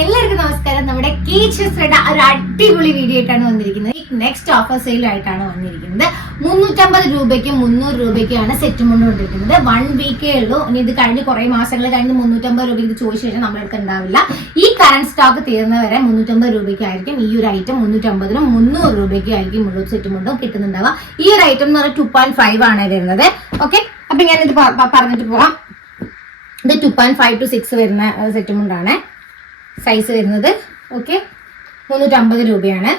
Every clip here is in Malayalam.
എല്ലാവർക്കും നമസ്കാരം. നമ്മുടെ കേച്ചസ്രയുടെ ഒരു അടിപൊളി വീഡിയോ ആയിട്ടാണ് വന്നിരിക്കുന്നത്. നെക്സ്റ്റ് ഓഫർ സെയിലായിട്ടാണ് വന്നിരിക്കുന്നത്. 350 രൂപയ്ക്കും 300 രൂപയ്ക്കാണ് സെറ്റ് കൊണ്ടുകൊണ്ടിരിക്കുന്നത്. 1 വീക്കേ ഉള്ളൂ. ഇനി ഇത് കഴിഞ്ഞ് കുറെ മാസങ്ങൾ കഴിഞ്ഞ് 350 രൂപ ഇത് ചോദിച്ച ശേഷം നമ്മുടെ അടുത്ത് ഉണ്ടാവില്ല. ഈ കറന്റ് സ്റ്റോക്ക് തീർന്നവരെ 350 രൂപയ്ക്കായിരിക്കും ഈ ഒരു ഐറ്റം. 350നും 300 രൂപയ്ക്കായിരിക്കും മുഴുവൻ സെറ്റ് കൊണ്ടും കിട്ടുന്നുണ്ടാവുക. ഈ ഒരു ഐറ്റം എന്ന് പറഞ്ഞാൽ 2.5 ആണ് വരുന്നത്. ഓക്കെ, അപ്പൊ ഞാനിത് പറഞ്ഞിട്ട് പോവാം. ഇത് 2.5 to 6 വരുന്ന സെറ്റ് മുണ്ടാണ് സൈസ് വരുന്നത്. ഓക്കെ, 350 രൂപയാണ്.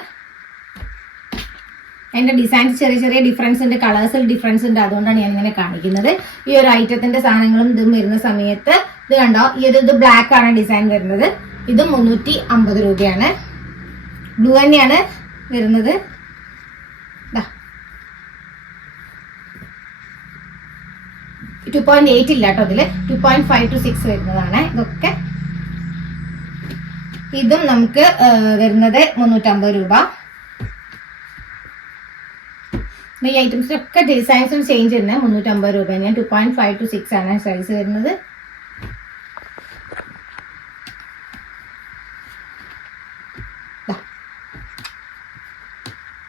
അതിന്റെ ഡിസൈൻസ് ചെറിയ ചെറിയ ഡിഫറൻസ് ഉണ്ട്, കളേഴ്സിൽ ഡിഫറൻസ് ഉണ്ട്. അതുകൊണ്ടാണ് ഞാൻ ഇങ്ങനെ കാണിക്കുന്നത്. ഈ ഒരു ഐറ്റത്തിന്റെ സാധനങ്ങളും ഇതും വരുന്ന സമയത്ത് ഇത് കണ്ടോ, ഇത് ബ്ലാക്ക് ആണ് ഡിസൈൻ വരുന്നത്. ഇത് 350 രൂപയാണ്. ബ്ലൂ തന്നെയാണ് വരുന്നത്. 2.8 ഇല്ല കേട്ടോ, ഇതില് 2.5 to 6 വരുന്നതാണ് ഇതൊക്കെ. ഇതും നമുക്ക് വരുന്നത് 350 രൂപ. ഈ ഐറ്റംസിനൊക്കെ ഡിസൈൻസും ചേഞ്ച് ചെയ്യുന്നത് 350 രൂപ. ഞാൻ 2.5 to 6 ആണ് സൈസ് വരുന്നത്.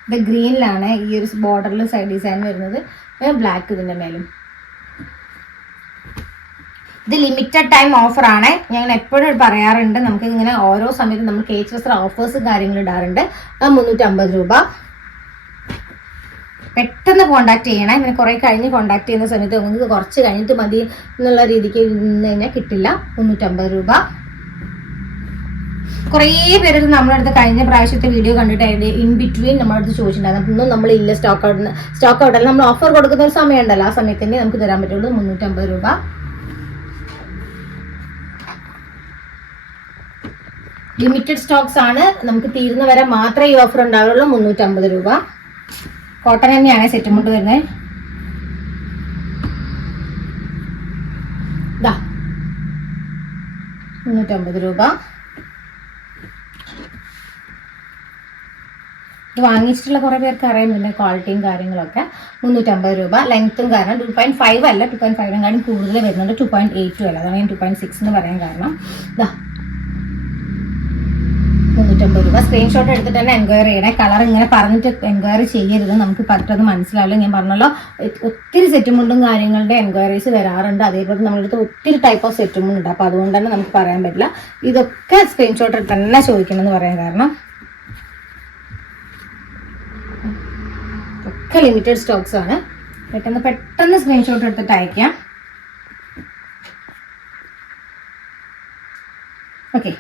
ഇത് ഗ്രീനിലാണ് ഈ ഒരു ബോർഡറിൽ സൈഡ് ഡിസൈൻ വരുന്നത്. ബ്ലാക്ക് ഇതിന്റെ മേലും. ഇത് ലിമിറ്റഡ് ടൈം ഓഫർ ആണ്. ഞങ്ങൾ എപ്പോഴും പറയാറുണ്ട്, നമുക്ക് ഇങ്ങനെ ഓരോ സമയത്ത് നമ്മൾ കേച്ചസ്ര ഓഫേഴ്സ് കാര്യങ്ങൾ ഇടാറുണ്ട്. 350 രൂപ. പെട്ടെന്ന് കോണ്ടാക്ട് ചെയ്യണം. ഇങ്ങനെ കുറെ കഴിഞ്ഞ് കോണ്ടാക്ട് ചെയ്യുന്ന സമയത്ത് നിങ്ങൾക്ക് കുറച്ച് കഴിഞ്ഞിട്ട് മതി എന്നുള്ള രീതിക്ക് നിന്ന് കഴിഞ്ഞാൽ കിട്ടില്ല. 350 രൂപ. കുറേ പേര് നമ്മുടെ അടുത്ത് കഴിഞ്ഞ പ്രാവശ്യത്തെ വീഡിയോ കണ്ടിട്ടായിട്ട് ഇൻ ബിറ്റ്വീൻ നമ്മുടെ അടുത്ത് ചോദിച്ചിട്ടുണ്ടായിരുന്നു. ഒന്നും നമ്മളില്ല, സ്റ്റോക്ക് ഔട്ട് അല്ല. നമ്മൾ ഓഫർ കൊടുക്കുന്ന ഒരു സമയം ഉണ്ടല്ലോ, ആ സമയത്ത് തന്നെ നമുക്ക് തരാൻ പറ്റുള്ളൂ. 350 രൂപ. ലിമിറ്റഡ് സ്റ്റോക്സ് ആണ്, നമുക്ക് തീരുന്ന വരെ മാത്രമേ ഈ ഓഫർ ഉണ്ടാവുള്ളൂ. 350 രൂപ. കോട്ടൺ തന്നെയാണ് സെറ്റ് മുണ്ട് വരുന്നത്. 350 രൂപ. ഇത് വാങ്ങിച്ചിട്ടുള്ള കുറെ പേർക്ക് അറിയുന്നില്ല ക്വാളിറ്റിയും കാര്യങ്ങളൊക്കെ. 350 രൂപ. ലെങ്ത്തും കാരണം 2.5 അല്ല, 2.5 കൂടുതൽ വരുന്നുണ്ട്. 2.8 അല്ല, അതാണ് ഞാൻ 2.6 എന്ന് പറയാൻ കാരണം. 350 രൂപ. സ്ക്രീൻഷോട്ട് എടുത്തിട്ട് തന്നെ എൻക്വയറി ചെയ്യണേ. കളർ ഇങ്ങനെ പറഞ്ഞിട്ട് എൻക്വയറി ചെയ്യരുത്, നമുക്ക് പെട്ടെന്ന് മനസ്സിലാവില്ല. ഞാൻ പറഞ്ഞല്ലോ, ഒത്തിരി സെറ്റുമുണ്ടും കാര്യങ്ങളുടെ എൻക്വയറീസ് വരാറുണ്ട്. അതേപോലെ നമ്മളടുത്ത് ഒത്തിരി ടൈപ്പ് ഓഫ് സെറ്റുമുണ്ട്. അപ്പൊ അതുകൊണ്ട് തന്നെ നമുക്ക് പറയാൻ പറ്റില്ല. ഇതൊക്കെ സ്ക്രീൻഷോട്ട് തന്നെ ചോദിക്കണം എന്ന് പറയാൻ കാരണം ഒക്കെ ലിമിറ്റഡ് സ്റ്റോക്സ് ആണ്. പെട്ടെന്ന് സ്ക്രീൻഷോട്ട് എടുത്തിട്ട് അയക്കാം. ഓക്കെ,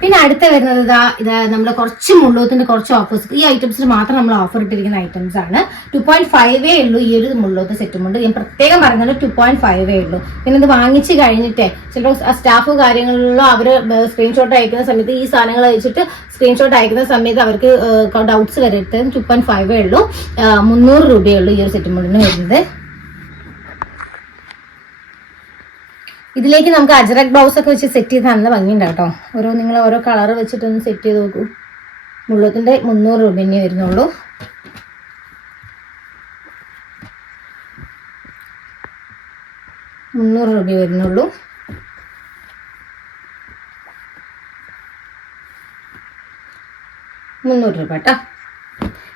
പിന്നെ അടുത്ത വരുന്നത് ഇത് നമ്മുടെ കുറച്ച് മുള്ളോത്തിന്റെ കുറച്ച് ഓഫേഴ്സ്. ഈ ഐറ്റംസിന് മാത്രം നമ്മൾ ഓഫർ ഇട്ടിരിക്കുന്ന ഐറ്റംസ് ആണ്. 2.5 ഉള്ളൂ ഈ ഒരു മുള്ളോത്ത് സെറ്റുമുണ്ട്. ഞാൻ പ്രത്യേകം പറയുന്നത് 2.5 ഉള്ളൂ. പിന്നെ ഇത് വാങ്ങിച്ച് കഴിഞ്ഞിട്ടേ ചിലപ്പോൾ സ്റ്റാഫ് കാര്യങ്ങളിലോ അവര് സ്ക്രീൻഷോട്ട് അയക്കുന്ന സമയത്ത് ഈ സാധനങ്ങൾ അയച്ചിട്ട് സ്ക്രീൻഷോട്ട് അയക്കുന്ന സമയത്ത് അവർക്ക് ഡൗട്ട്സ് വരരുത്. 2.5 ഉള്ളൂ. 300 രൂപയുള്ളൂ ഈ ഒരു സെറ്റുമുണ്ടിന് വരുന്നത്. ഇതിലേക്ക് നമുക്ക് അജറക് ബ്ലൗസ് ഒക്കെ വെച്ച് സെറ്റ് ചെയ്ത് നല്ല ഭംഗിയുണ്ടാവും കേട്ടോ. നിങ്ങൾ ഓരോ കളർ വെച്ചിട്ടൊന്ന് സെറ്റ് ചെയ്ത് നോക്കൂ. മുള്ളത്തിന്റെ 300 രൂപ തന്നെ വരുന്നുള്ളൂ. രൂപ വരുന്നുള്ളൂ. രൂപ കേട്ടോ.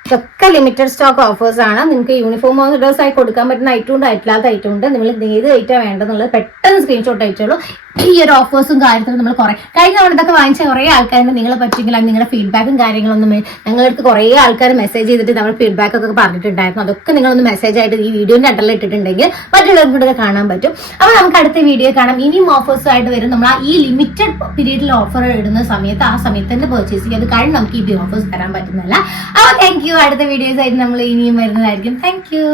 ഇതൊക്കെ ലിമിറ്റഡ് സ്റ്റോക്ക് ഓഫേഴ്സ് ആണ്. നിങ്ങൾക്ക് യൂണിഫോം ഓർഡേഴ്സ് ആയി കൊടുക്കാൻ പറ്റുന്ന ഐറ്റം ഉണ്ട്, അയറ്റില്ലാത്ത ഐറ്റം ഉണ്ട്. നിങ്ങൾ ഏത് ഐറ്റം വേണ്ടെന്നുള്ളത് പെട്ടെന്ന് സ്ക്രീൻഷോട്ട് അയച്ചോളൂ. ഈ ഒരു ഓഫേഴ്സും കാര്യത്തിലും നമ്മൾ കഴിഞ്ഞ തവണ ഇതൊക്കെ വാങ്ങിച്ച കുറേ ആൾക്കാരുണ്ട്. നിങ്ങളെ പറ്റിയെങ്കിൽ നിങ്ങളുടെ ഫീഡ്ബാക്കും കാര്യങ്ങളൊന്നും ഞങ്ങൾക്ക് കുറേ ആൾക്കാർ മെസ്സേജ് ചെയ്തിട്ട് നമ്മൾ ഫീഡ്ബാക്ക് ഒക്കെ പറഞ്ഞിട്ടുണ്ടായിരുന്നു. അതൊക്കെ നിങ്ങളൊന്ന് മെസ്സേജ് ആയിട്ട് ഈ വീഡിയോന്റെ അണ്ടറിൽ ഇട്ടിട്ടുണ്ടെങ്കിൽ മറ്റുള്ളവർക്ക് കൂടെ കാണാൻ പറ്റും. അപ്പോൾ നമുക്ക് അടുത്ത വീഡിയോ കാണാം. ഇനിയും ഓഫേഴ്സ് ആയിട്ട് വരും. നമ്മൾ ഈ ലിമിറ്റഡ് പീരീഡിൽ ഓഫർ ഇടുന്ന സമയത്ത് ആ സമയത്ത് തന്നെ പർച്ചേസ് ചെയ്യുക. അത് കഴിഞ്ഞ് നമുക്ക് ഈ ഓഫേഴ്സ് തരാൻ പറ്റുന്നില്ല. അപ്പോൾ താങ്ക് യു. അടുത്ത വീഡിയോസ് ആയിട്ട് നമ്മൾ ഇനിയും വരുന്നതായിരിക്കും. Thank you.